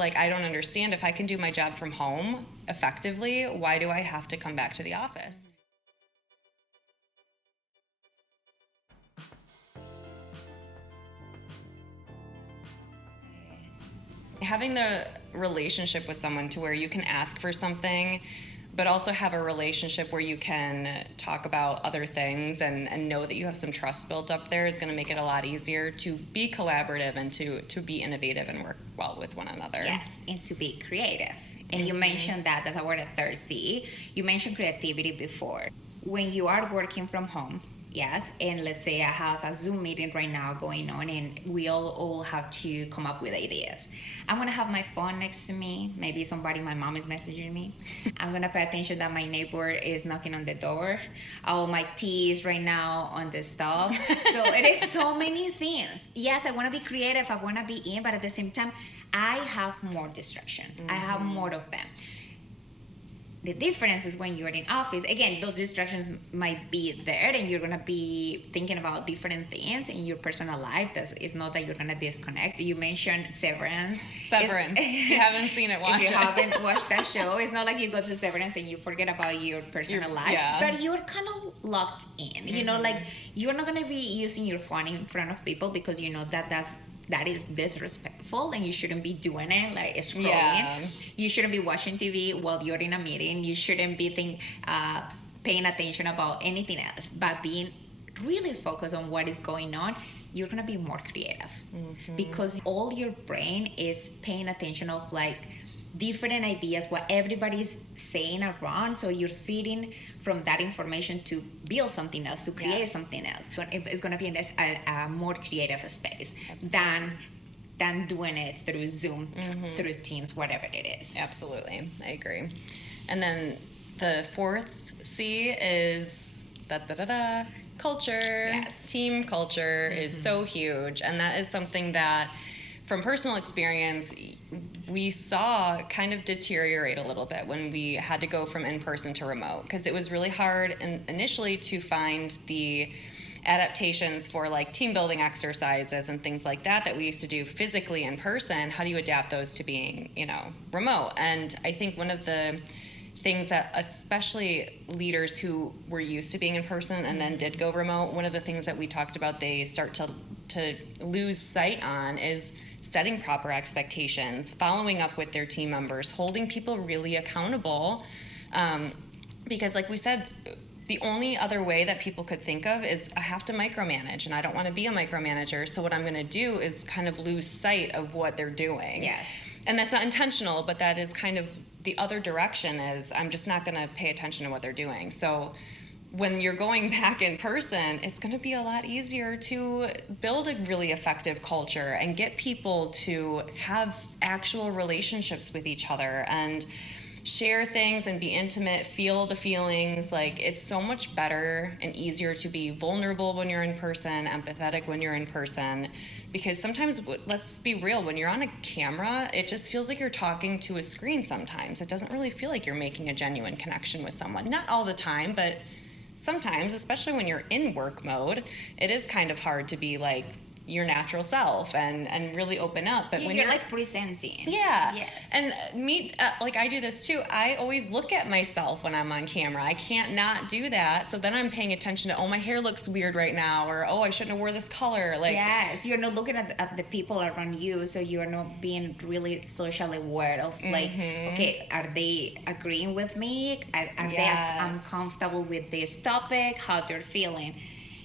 like, I don't understand. If I can do my job from home effectively, why do I have to come back to the office? Having the relationship with someone to where you can ask for something, but also have a relationship where you can talk about other things and know that you have some trust built up there is going to make it a lot easier to be collaborative and to be innovative and work well with one another. Yes, and to be creative. And you mentioned that's our third C. You mentioned creativity before. When you are working from home, yes, and let's say I have a Zoom meeting right now going on and we all have to come up with ideas. I'm going to have my phone next to me. Maybe my mom is messaging me. I'm going to pay attention that my neighbor is knocking on the door. Oh, my tea is right now on the stove. So it is so many things. Yes, I want to be creative. I want to be in, but at the same time, I have more distractions. I have more of them. The difference is when you're in office, again, those distractions might be there and you're going to be thinking about different things in your personal life. It's not that you're going to disconnect. You mentioned Severance. If you haven't seen it, watch it. If you haven't watched that show, it's not like you go to Severance and you forget about your personal life. Yeah. But you're kind of locked in. You know, like you're not going to be using your phone in front of people because you know that is disrespectful and you shouldn't be doing it, like scrolling. Yeah. You shouldn't be watching TV while you're in a meeting. You shouldn't be paying attention about anything else. But being really focused on what is going on, you're going to be more creative because all your brain is paying attention of like different ideas, what everybody's saying around. So you're feeding from that information to build something else, to create something else. It's going to be in a more creative space than doing it through Zoom, through Teams, whatever it is. Absolutely. I agree. And then the fourth C is culture. Yes. Team culture is so huge. And that is something that, from personal experience, we saw kind of deteriorate a little bit when we had to go from in-person to remote, because it was really hard initially to find the adaptations for like team building exercises and things like that we used to do physically in person. How do you adapt those to being, remote? And I think one of the things that especially leaders who were used to being in person and then did go remote, one of the things that we talked about they start to lose sight on is setting proper expectations, following up with their team members, holding people really accountable. Because like we said, the only other way that people could think of is I have to micromanage and I don't want to be a micromanager. So what I'm going to do is kind of lose sight of what they're doing. Yes. And that's not intentional, but that is kind of the other direction is I'm just not going to pay attention to what they're doing. So when you're going back in person, it's going to be a lot easier to build a really effective culture and get people to have actual relationships with each other and share things and be intimate, feel the feelings. Like, it's so much better and easier to be vulnerable when you're in person, empathetic when you're in person. Because sometimes, let's be real, when you're on a camera, it just feels like you're talking to a screen sometimes. It doesn't really feel like you're making a genuine connection with someone. Not all the time, but sometimes, especially when you're in work mode, it is kind of hard to be like your natural self and really open up. But when you're like presenting. Yeah. Yes. And like I do this too. I always look at myself when I'm on camera. I can't not do that. So then I'm paying attention to, oh, my hair looks weird right now, or oh, I shouldn't have wore this color. Like, yes, you're not looking at the people around you, so you're not being really socially aware of like, okay, are they agreeing with me? Are they uncomfortable with this topic? How they're feeling?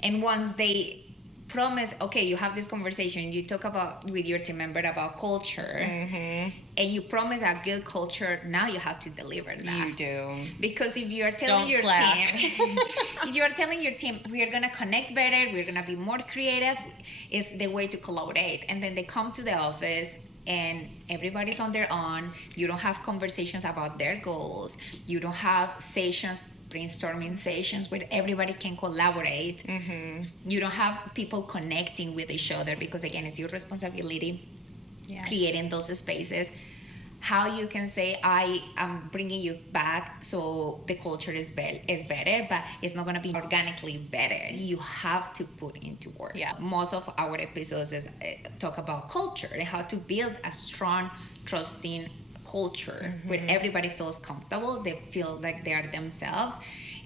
And once they promise, okay, you have this conversation, you talk about with your team member about culture, and you promise a good culture, now you have to deliver that. You do. Because if you are telling your team, if you are telling your team, we are going to connect better, we're going to be more creative, it's the way to collaborate. And then they come to the office and everybody's on their own. You don't have conversations about their goals. You don't have brainstorming sessions where everybody can collaborate. You don't have people connecting with each other because, again, it's your responsibility creating those spaces. How you can say, I am bringing you back so the culture is better, but it's not going to be organically better. You have to put into work. Yeah. Most of our episodes talk about culture and how to build a strong trusting culture where everybody feels comfortable, they feel like they are themselves,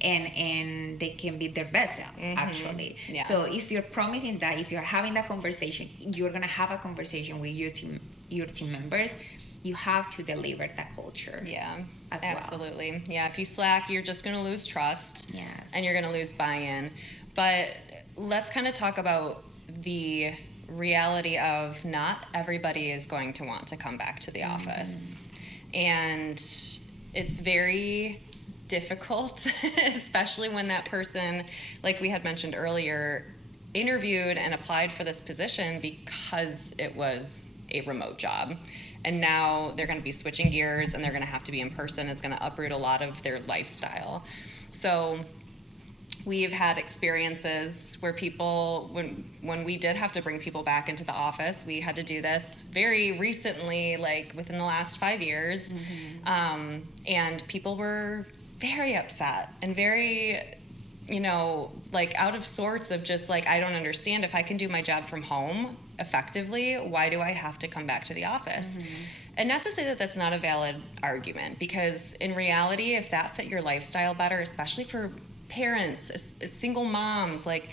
and they can be their best selves actually. So if you're promising that, if you're having that conversation, you're gonna have a conversation with your team members, you have to deliver that culture. As absolutely well. Yeah, if you slack, you're just gonna lose trust. And you're gonna lose buy-in. But let's kind of talk about the reality of not everybody is going to want to come back to the office. And it's very difficult, especially when that person, like we had mentioned earlier, interviewed and applied for this position because it was a remote job. And now they're going to be switching gears and they're going to have to be in person. It's going to uproot a lot of their lifestyle. So we've had experiences where people, when we did have to bring people back into the office, we had to do this very recently, like within the last 5 years. And people were very upset and very, like out of sorts of just like, I don't understand, if I can do my job from home effectively, why do I have to come back to the office? And not to say that that's not a valid argument, because in reality, if that fit your lifestyle better, especially for parents, single moms, like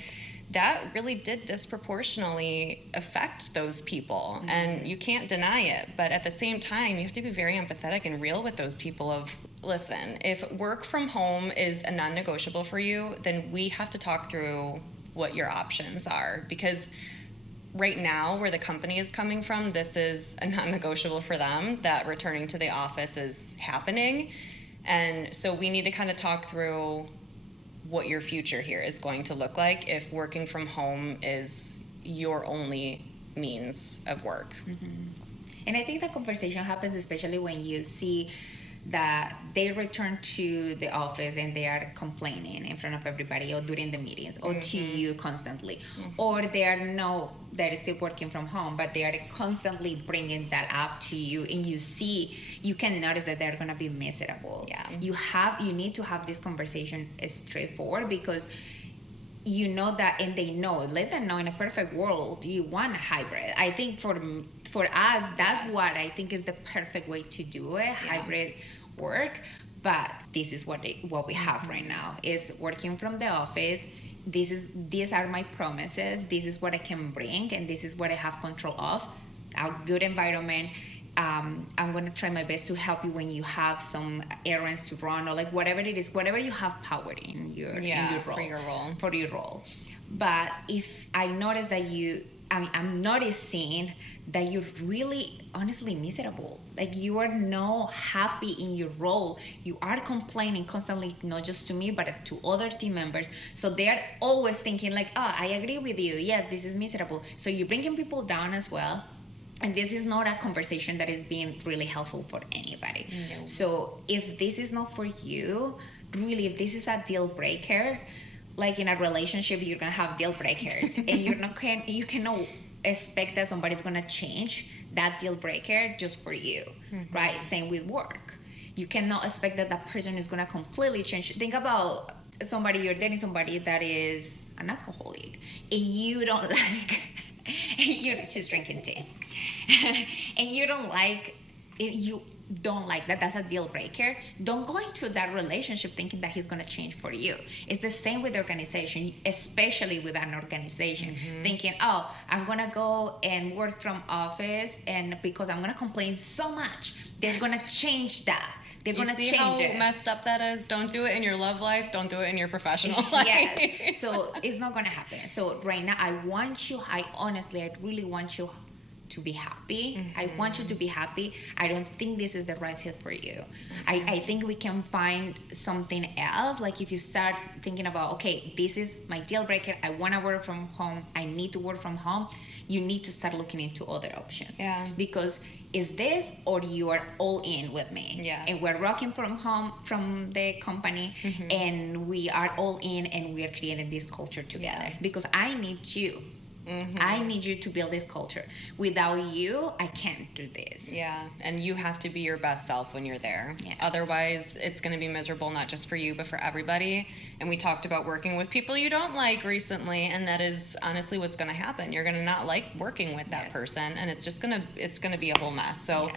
that really did disproportionately affect those people, and you can't deny it. But at the same time, you have to be very empathetic and real with those people of, listen, if work from home is a non-negotiable for you, then we have to talk through what your options are, because right now, where the company is coming from, this is a non-negotiable for them, that returning to the office is happening. And so we need to kind of talk through what your future here is going to look like if working from home is your only means of work. And I think that conversation happens especially when you see that they return to the office and they are complaining in front of everybody or during the meetings or to you constantly, or they're still working from home, but they are constantly bringing that up to you, and you can notice that they're going to be miserable. You need to have this conversation straightforward, because you know that, and they know, let them know, in a perfect world you want a hybrid. I think for us, that's what I think is the perfect way to do it, hybrid work. But this is what we have right now, is working from the office. These are my promises. This is what I can bring, and this is what I have control of. A good environment. I'm going to try my best to help you when you have some errands to run, or like whatever it is, whatever you have power in your role, for your role. But if I notice that I'm noticing that you're really honestly miserable, like you are not happy in your role, you are complaining constantly, not just to me but to other team members, so they're always thinking like, oh, I agree with you, yes, this is miserable, so you're bringing people down as well. And this is not a conversation that is being really helpful for anybody. So if this is not for you, really, if this is a deal breaker, like in a relationship, you're gonna have deal breakers, and you cannot expect that somebody's gonna change that deal breaker just for you, right? Same with work. You cannot expect that person is gonna completely change. Think about you're dating somebody that is an alcoholic, and you don't like. You're just drinking tea and you don't like that, that's a deal breaker. Don't go into that relationship thinking that he's going to change for you. It's the same with the organization, especially with an organization, thinking, oh, I'm going to go and work from office, and because I'm going to complain so much, they're going to change that. They're going to change it. How messed up that is? Don't do it in your love life. Don't do it in your professional life. Yes. So it's not going to happen. So right now, I really want you to be happy. I want you to be happy. I don't think this is the right fit for you. I think we can find something else. Like if you start thinking about, okay, this is my deal breaker. I want to work from home. I need to work from home. You need to start looking into other options. Because is this, or you are all in with me? And we're working from home, from the company, and we are all in, and we are creating this culture together. Because I need you. I need you to build this culture. Without you, I can't do this. And you have to be your best self when you're there. Otherwise, it's going to be miserable, not just for you, but for everybody. And we talked about working with people you don't like recently, and that is honestly what's going to happen. You're going to not like working with that person, and it's just going to be a whole mess. So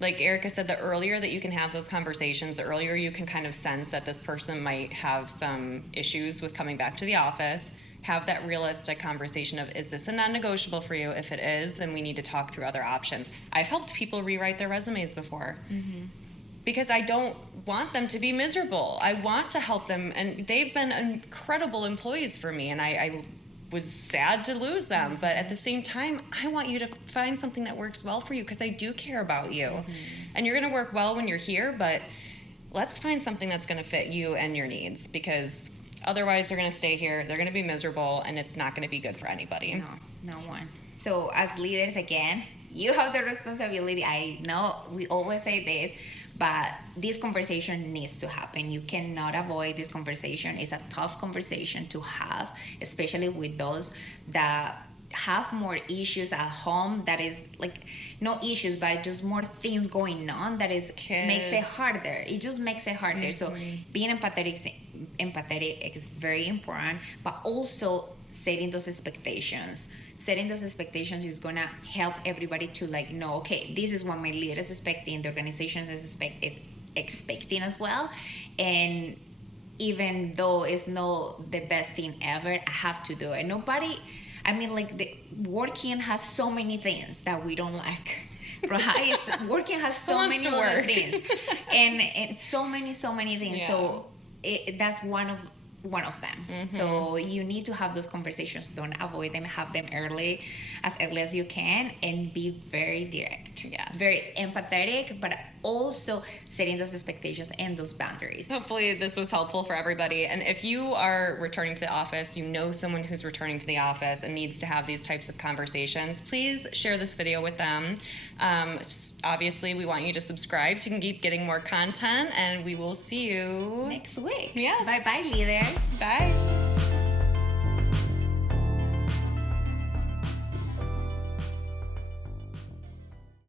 like Erica said, the earlier that you can have those conversations, the earlier you can kind of sense that this person might have some issues with coming back to the office. Have that realistic conversation of, is this a non-negotiable for you? If it is, then we need to talk through other options. I've helped people rewrite their resumes before because I don't want them to be miserable. I want to help them, and they've been incredible employees for me, and I was sad to lose them, but at the same time, I want you to find something that works well for you because I do care about you. And you're going to work well when you're here, but let's find something that's going to fit you and your needs, because otherwise, they're going to stay here, they're going to be miserable, and it's not going to be good for anybody. No one. So as leaders, again, you have the responsibility. I know we always say this, but this conversation needs to happen. You cannot avoid this conversation. It's a tough conversation to have, especially with those that have more issues at home, that is like no issues but just more things going on, that is makes it harder. It just makes it harder. So being empathetic is very important, but also setting those expectations is gonna help everybody to like know, okay, this is what my leader is expecting, the organization is expecting as well, and even though it's not the best thing ever, I have to do it. Working has so many things that we don't like, right? Working has so many other things, and so many things. Yeah. So that's one of them. So you need to have those conversations. Don't avoid them. Have them as early as you can, and be very direct. Yes. Very empathetic, but also setting those expectations and those boundaries. Hopefully this was helpful for everybody. And if you are returning to the office, you know someone who's returning to the office and needs to have these types of conversations, please share this video with them. Obviously, we want you to subscribe so you can keep getting more content, and we will see you next week. Yes. Bye-bye, leaders. Bye.